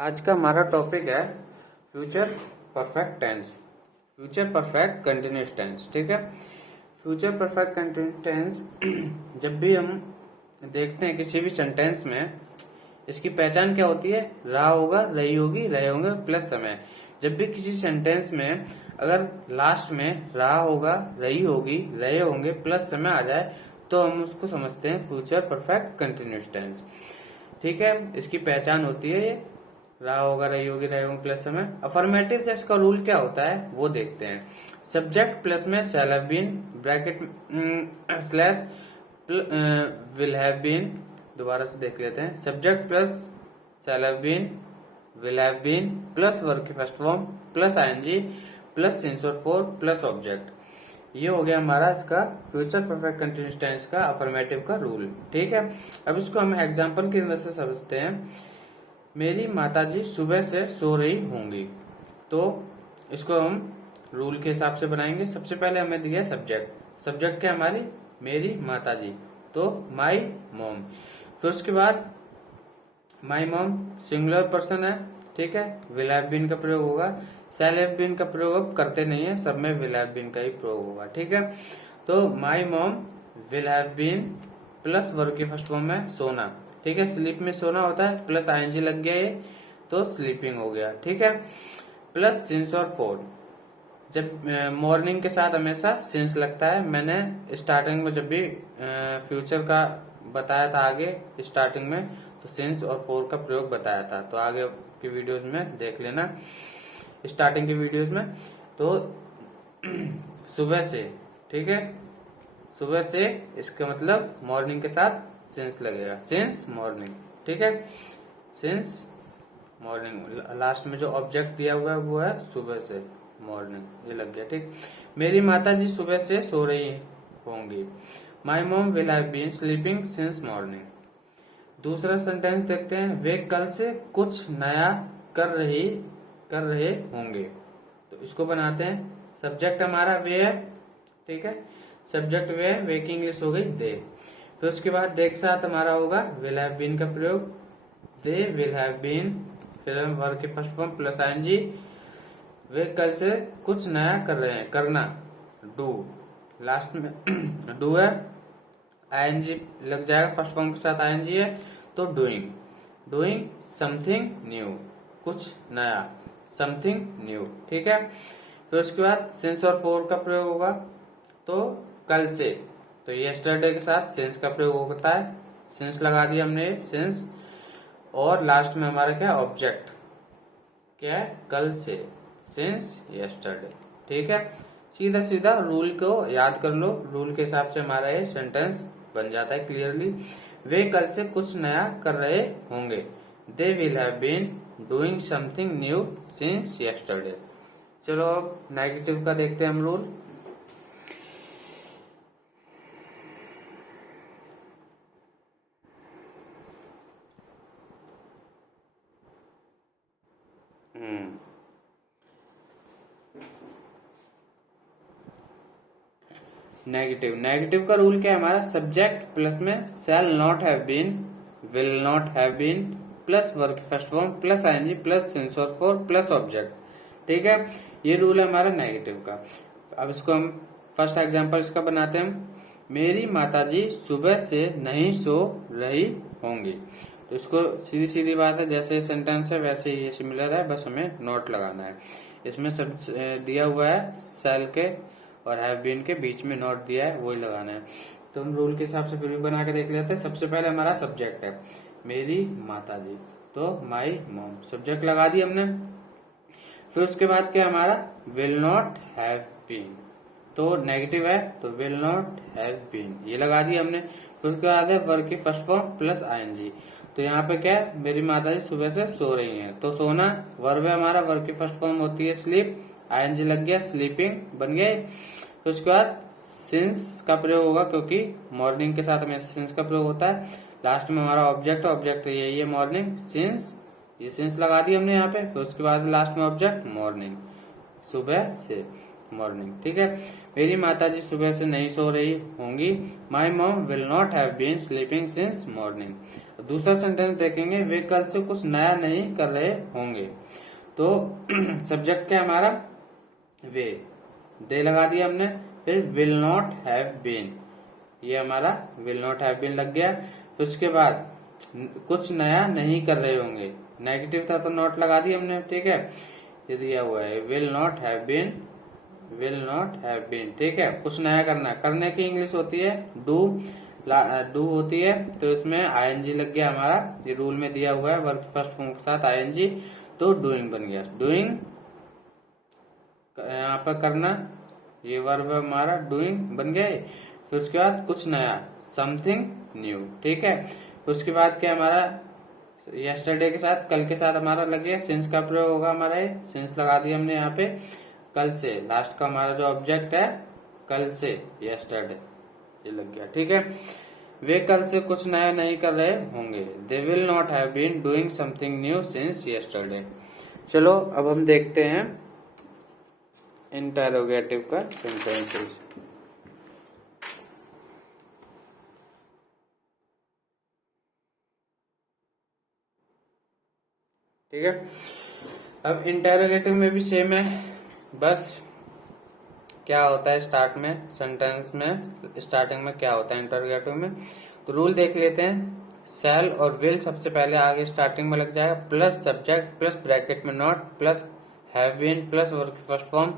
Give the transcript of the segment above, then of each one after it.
आज का हमारा टॉपिक है future perfect tense, future perfect continuous tense. ठीक है, फ्यूचर परफेक्ट कंटिन्यूस टेंस जब भी हम देखते हैं किसी भी सेंटेंस में, इसकी पहचान क्या होती है? रहा होगा, रही होगी, रहे होंगे प्लस समय। जब भी किसी सेंटेंस में अगर लास्ट में रहा होगा, रही होगी, रहे होंगे प्लस समय आ जाए तो हम उसको समझते हैं फ्यूचर परफेक्ट कंटिन्यूस टेंस। ठीक है, इसकी पहचान होती है ये रहा होगा, रही होगी, रहे होंगे प्लस समय। अफर्मेटिव का इसका रूल क्या होता है वो देखते हैं। सब्जेक्ट प्लस में shall have been bracket slash will have been, दोबारा से देख लेते हैं। Subject plus shall have been, will have been plus verb की first form plus ING plus since और फॉर प्लस ऑब्जेक्ट। ये हो गया हमारा इसका फ्यूचर परफेक्ट कंटिन्यूस टेंस का अफर्मेटिव का रूल। ठीक है, अब इसको हम एग्जांपल की मदद से समझते हैं। मेरी माताजी सुबह से सो रही होंगी, तो इसको हम रूल के हिसाब से बनाएंगे। सबसे पहले हमें दिया सब्जेक्ट, सब्जेक्ट क्या हमारी मेरी माताजी, तो माई मॉम। फिर उसके बाद माई मॉम सिंगुलर पर्सन है, ठीक है, विल हैव बीन का प्रयोग होगा। शैल हैव बीन का प्रयोग अब करते नहीं है, सब में विल हैव बीन का ही प्रयोग होगा। ठीक है, तो my mom will have been plus verb की फर्स्ट फॉर्म में सोना। ठीक है, स्लीप में सोना होता है, प्लस आईएनजी लग गया ये तो स्लीपिंग हो गया। ठीक है, प्लस सिंस और फोर। जब मॉर्निंग के साथ हमेशा सिंस लगता है। मैंने स्टार्टिंग में जब भी फ्यूचर का बताया था आगे स्टार्टिंग में, तो सिंस और फोर का प्रयोग बताया था, तो आगे की वीडियोस में देख लेना, स्टार्टिंग की वीडियोस में। तो सुबह से, ठीक है, सुबह से इसका मतलब मॉर्निंग के साथ सिंस लगेगा, सिंस मॉर्निंग। ठीक है, सिंस मॉर्निंग, लास्ट में जो ऑब्जेक्ट दिया हुआ है वो है सुबह से, मॉर्निंग, ये लग गया। ठीक, मेरी माता जी सुबह से सो रही होंगी। My mom will have been sleeping since morning. दूसरा सेंटेंस देखते हैं। वे कल से कुछ नया कर रहे होंगे, तो इसको बनाते हैं। सब्जेक्ट हमारा वे है, ठीक है, सब्जेक्ट वे है, वे की इंग्लिश हो गई दे। फिर उसके बाद दे के साथ हमारा होगा विल हैव बीन का प्रयोग, दे विल हैव बीन, फिर हम वर्ब की फर्स्ट फॉर्म प्लस आईएनजी। वे कल से कुछ नया कर रहे हैं, करना, डू, लास्ट में डू है, आईएनजी लग जाएगा, फर्स्ट फॉर्म के साथ आईएनजी है तो डूइंग, डूइंग समथिंग न्यू, कुछ नया, समथिंग न्यू। ठीक है, फिर उसके बाद सिंस और फोर का प्रयोग होगा, तो कल से, तो यस्टरडे के साथ सिंस का प्रयोग होता है, सिंस लगा दिया हमने सिंस, और लास्ट में हमारा क्या ऑब्जेक्ट क्या है, कल से, सिंस यस्टरडे। ठीक है, सीधा सीधा रूल को याद कर लो, रूल के हिसाब से हमारा ये सेंटेंस बन जाता है क्लियरली। वे कल से कुछ नया कर रहे होंगे, they will have been doing something new since yesterday. चलो अब नेगेटिव का देखते हैं हम रूल। नेगेटिव, नेगेटिव का रूल क्या है हमारा? सब्जेक्ट प्लस में shall not have been, will not have been plus verb की first form plus ING plus since और फोर प्लस ऑब्जेक्ट। ठीक है, ये रूल है हमारा नेगेटिव का। अब इसको हम फर्स्ट एग्जांपल इसका बनाते हैं। मेरी माताजी सुबह से नहीं सो रही होंगी, तो इसको सीधी सीधी बात है, जैसे सेंटेंस है वैसे ही ये सिमिलर है, बस हमें नोट लगाना है। इसमें सब दिया हुआ है, शैल के और हैव बीन के बीच में नोट दिया है, वही लगाना है। तो हम रूल के हिसाब से फिर भी बना के देख लेते हैं। सबसे पहले हमारा सब्जेक्ट है मेरी माताजी, तो माई मॉम, सब्जेक्ट लगा दिया हमने। फिर उसके बाद क्या हमारा विल नॉट हैव बीन, तो नेगेटिव है तो विल नॉट हैव बीन ये लगा दिया हमने। फिर उसके बाद है वर्ब की फर्स्ट फॉर्म प्लस आईएनजी, तो यहाँ पे क्या है, मेरी माताजी सुबह से सो रही हैं, तो सोना वर्ब है हमारा, वर्ब की फर्स्ट फॉर्म होती है स्लीप, आईएनजी लग गया, स्लीपिंग बन गया। फिर उसके बाद सिंस का प्रयोग होगा, क्योंकि मॉर्निंग के साथ हमेशा सिंस का प्रयोग होता है। लास्ट में हमारा ऑब्जेक्ट, ऑब्जेक्ट यही है मॉर्निंग, सिंस, ये सिंस लगा दी हमने यहाँ पे। फिर उसके बाद लास्ट में ऑब्जेक्ट मॉर्निंग, सुबह से, मॉर्निंग। ठीक है, मेरी माताजी सुबह से नहीं सो रही होंगी, my mom will not have been sleeping since morning. दूसरा सेंटेंस देखेंगे, वे कल से कुछ नया नहीं कर रहे होंगे। तो सब्जेक्ट क्या हमारा, वे, दे लगा दिया हमने, फिर विल नॉट हैव बीन, ये हमारा विल नॉट हैव बीन लग गया। फिर उसके बाद कुछ नया नहीं कर रहे होंगे, नेगेटिव था तो नॉट लगा दिया हमने, ठीक है, ये दिया हुआ है will not have been, will not have been, ठीक है। कुछ नया करना, करने की इंग्लिश होती है डू, डू होती है, तो इसमें आईएनजी लग गया हमारा, ये रूल में दिया हुआ है वर्ब फर्स्ट फॉर्म के साथ आईएनजी, तो डूइंग बन गया, डूइंग यहाँ पर करना, ये वर्ब हमारा डूइंग बन गया। फिर उसके बाद कुछ नया, समथिंग न्यू, ठीक है। फिर उसके बाद क्या हमारा, यस्टरडे के साथ, कल के साथ हमारा लग गया, सिंस का प्रयोग होगा हमारा, ये सिंस लगा दिया हमने यहाँ पे, कल से, लास्ट का हमारा जो ऑब्जेक्ट है कल से, यस्टरडे, ये लग गया, ठीक है। वे कल से कुछ नया नहीं कर रहे होंगे, they will not have been doing something new since yesterday. चलो अब हम देखते हैं इंटरोगेटिव का सेंटेंसेस। ठीक है, अब इंटरोगेटिव में भी सेम है, बस क्या होता है स्टार्ट में, सेंटेंस में स्टार्टिंग में क्या होता है इंटरोगेटिव में, तो रूल देख लेते हैं। शैल और विल सबसे पहले आगे स्टार्टिंग में लग जाएगा, प्लस सब्जेक्ट प्लस ब्रैकेट में not plus have been plus verb की first form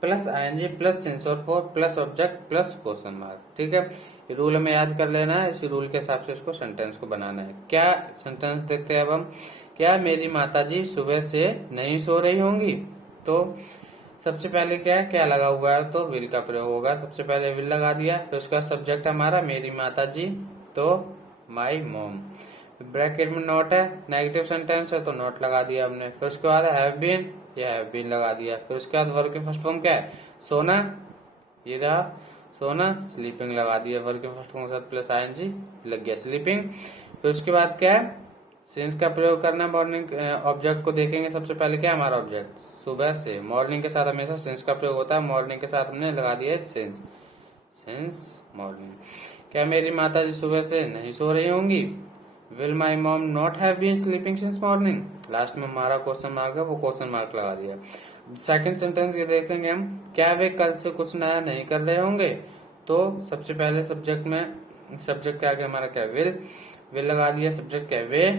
plus ING plus since और for plus object plus question mark, ठीक है। ये रूल हमें याद कर लेना है, इसी रूल के हिसाब से इसको सेंटेंस को बनाना है। क्या सेंटेंस देखते हैं अब हम, क्या मेरी माताजी सुबह से नहीं सो रही होंगी, तो सबसे पहले क्या लगा हुआ है, तो विल का प्रयोग होगा, सबसे पहले विल लगा दिया, फिर उसका सब्जेक्ट हमारा मेरी माताजी, तो माई मॉम, ब्रैकेट में नॉट है, नेगेटिव सेंटेंस है तो नॉट लगा दिया हमने, फिर उसके बाद हैव बीन, ये हैव बीन लगा दिया, फिर उसके बाद वर्ब की फर्स्ट फॉर्म क्या है, सोना, ये रहा सोना, स्लीपिंग लगा दिया, वर्ब के फर्स्ट फॉर्म के साथ प्लस आईएनजी लग गया स्लीपिंग। फिर उसके बाद क्या है, सिंस का प्रयोग करना, मॉर्निंग ऑब्जेक्ट को देखेंगे, सबसे पहले क्या है हमारा ऑब्जेक्ट, सुबह से, मॉर्निंग के साथ हमेशा सिंस का प्रयोग होता है, मॉर्निंग के साथ हमने लगा दिया सिंस, सिंस मॉर्निंग। क्या मेरी माता जी सुबह से नहीं सो रही होंगी, will my mom not have been sleeping since morning, last में हमारा क्वेश्चन मार्क है, वो क्वेश्चन मार्क लगा दिया। सेकंड सेंटेंस ये देखेंगे हम, क्या वे कल से कुछ नया नहीं कर रहे होंगे, तो सबसे पहले सब्जेक्ट में, सब्जेक्ट के आगे हमारा क्या विल, विल लगा दिया, सब्जेक्ट क्या वे,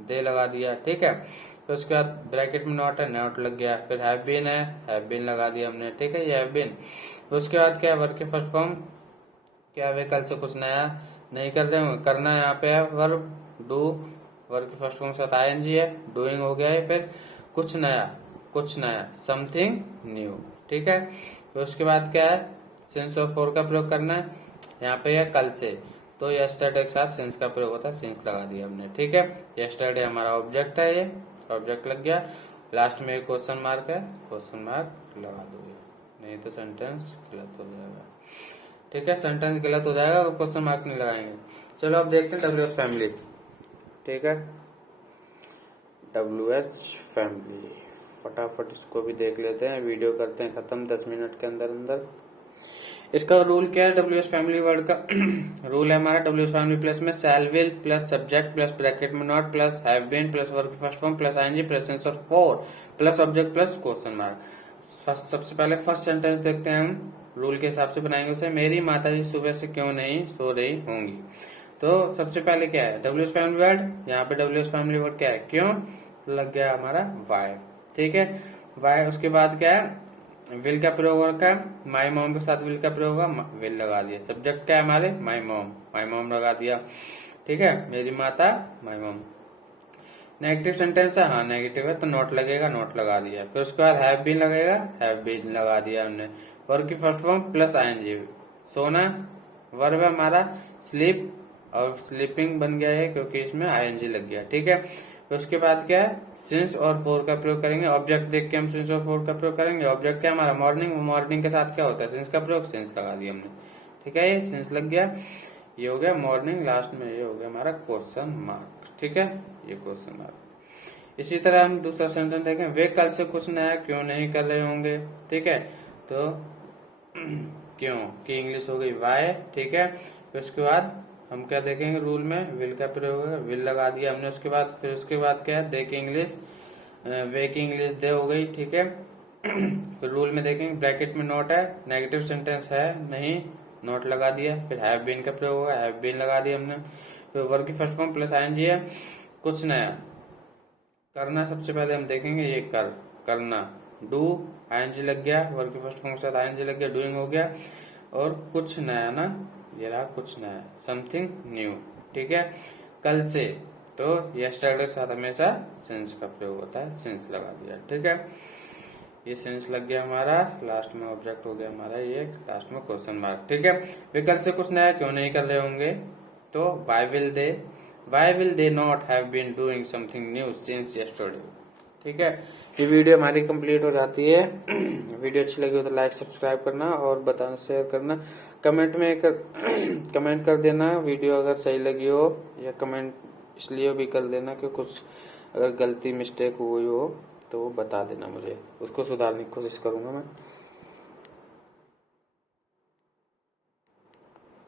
दे लगा दिया, ठीक है। फिर उसके बाद ब्रैकेट में नॉट है, नॉट लग गया, फिर हैव बीन है, हैव बीन लगा दिया हमने, ठीक है, ये हैव बीन। फिर उसके बाद क्या है वर्ब की फर्स्ट फॉर्म, क्या वे कल से कुछ नया नहीं कर रहे होंगे, करना यहाँ पे है वर्ब डू, वर्ब की फर्स्ट फॉर्म के साथ आईएनजी है, डूइंग हो गया है, फिर कुछ नया समथिंग न्यू, ठीक है। फिर उसके बाद क्या है, सिंस और फॉर का प्रयोग करना है, यहाँ पे है कल से, तो यस्टरडे के साथ सिंस का प्रयोग होता है, सिंस लगा दिया हमने, ठीक है। यस्टरडे हमारा ऑब्जेक्ट है, ये ऑब्जेक्ट लग गया, लास्ट में एक क्वेश्चन मार्क है, क्वेश्चन मार्क लगा दोगे, नहीं तो सेंटेंस गलत हो जाएगा, ठीक है, सेंटेंस गलत हो जाएगा और क्वेश्चन मार्क नहीं लगाएंगे। चलो अब देखते हैं डब्ल्यूएच फैमिली, ठीक है, डब्ल्यूएच फैमिली, फटाफट इसको भी देख लेते हैं, वीडियो करते हैं खत्म 10 मिनट के अंदर अंदर। इसका रूल क्या है, डब्ल्यूएच फैमिली वर्ड का रूल है हमारा, डब्ल्यूएच फैमिली प्लस में shall will plus subject plus bracket में not plus have been plus verb की first form plus ING plus sense of for plus object plus question mark. सबसे पहले first sentence देखते हैं हम, रूल के हिसाब से बनाएंगे उसे, मेरी माताजी सुबह से क्यों नहीं सो रही होंगी, तो सबसे पहले क्या है डब्ल्यूएच फैमिली वर्ड, यहाँ पे डब्ल्यूएच फैमिली वर्ड क्या है, क्यों, लग गया हमारा वाई, ठीक है, वाई। उसके बाद क्या है, विल का प्रयोग होगा, माई मॉम के साथ विल का प्रयोग होगा, विल लगा दिया, सब्जेक्ट क्या है हमारे माई मॉम लगा दिया, ठीक है, मेरी माता माई मॉम। नेगेटिव सेंटेंस है, हाँ नेगेटिव है तो नॉट लगेगा, नॉट लगा दिया। फिर उसके बाद हैव बीन लगेगा, हैव बीन लगा दिया हमने, वर्ब की फर्स्ट फॉर्म प्लस आईएनजी, सोना वर्ब है हमारा, स्लीप और स्लीपिंग बन गया है क्योंकि इसमें आईएनजी लग गया, ठीक है। तो उसके बाद क्या है, सिंस और फोर का प्रयोग करेंगे, ऑब्जेक्ट देख के हम सिंस और फोर का प्रयोग करेंगे, ऑब्जेक्ट क्या हमारा मॉर्निंग, मॉर्निंग के साथ क्या होता है सिंस का प्रयोग, सिंस लगा दिया हमने, ठीक है, ये सिंस लग गया, ये हो गया मॉर्निंग, लास्ट में ये हो गया हमारा क्वेश्चन मार्क, ठीक है, ये क्वेश्चन मार्क। इसी तरह हम दूसरा सेंटेंस देखें, वे कल से कुछ नया क्यों नहीं कर रहे होंगे, ठीक है, तो क्यों की इंग्लिश हो गई वाई, ठीक है। फिर उसके बाद हम क्या देखेंगे रूल में, विल का प्रयोग है, विल लगा दिया हमने, उसके बाद फिर उसके बाद क्या है, दे की इंग्लिश, वे की इंग्लिश दे हो गई, ठीक है। फिर रूल में देखेंगे ब्रैकेट में नॉट है, नेगेटिव सेंटेंस है नहीं, नॉट लगा दिया, फिर हैव बीन का प्रयोग होगा, हैव बीन लगा दिया हमने, फिर वर्ब की फर्स्ट फॉर्म प्लस आईएनजी है, कुछ नया करना, सबसे पहले हम देखेंगे ये करना, डू आईएनजी लग गया, वर्ब की फर्स्ट फॉर्म के साथ आईएनजी लग गया, डूइंग हो गया, और कुछ नया ना, ये रहा कुछ नया, समथिंग न्यू, ठीक है। कल से, तो यस्टरडे के साथ हमेशा सिंस का प्रयोग होता है, सिंस लगा दिया, ठीक है। ये सिंस लग गया हमारा, लास्ट में ऑब्जेक्ट हो गया हमारा ये, लास्ट में क्वेश्चन मार्क, ठीक है। वे कल से कुछ नया क्यों नहीं कर रहे होंगे, तो why will they not have been doing something new since yesterday, ठीक है। ये वीडियो हमारी कंप्लीट हो जाती है। वीडियो अच्छी लगी हो तो लाइक सब्सक्राइब करना और बताना, शेयर करना, कमेंट कर देना वीडियो अगर सही लगी हो, या कमेंट इसलिए भी कर देना कि कुछ अगर गलती मिस्टेक हुई हो तो वो बता देना मुझे, उसको सुधारने की कोशिश करूंगा मैं।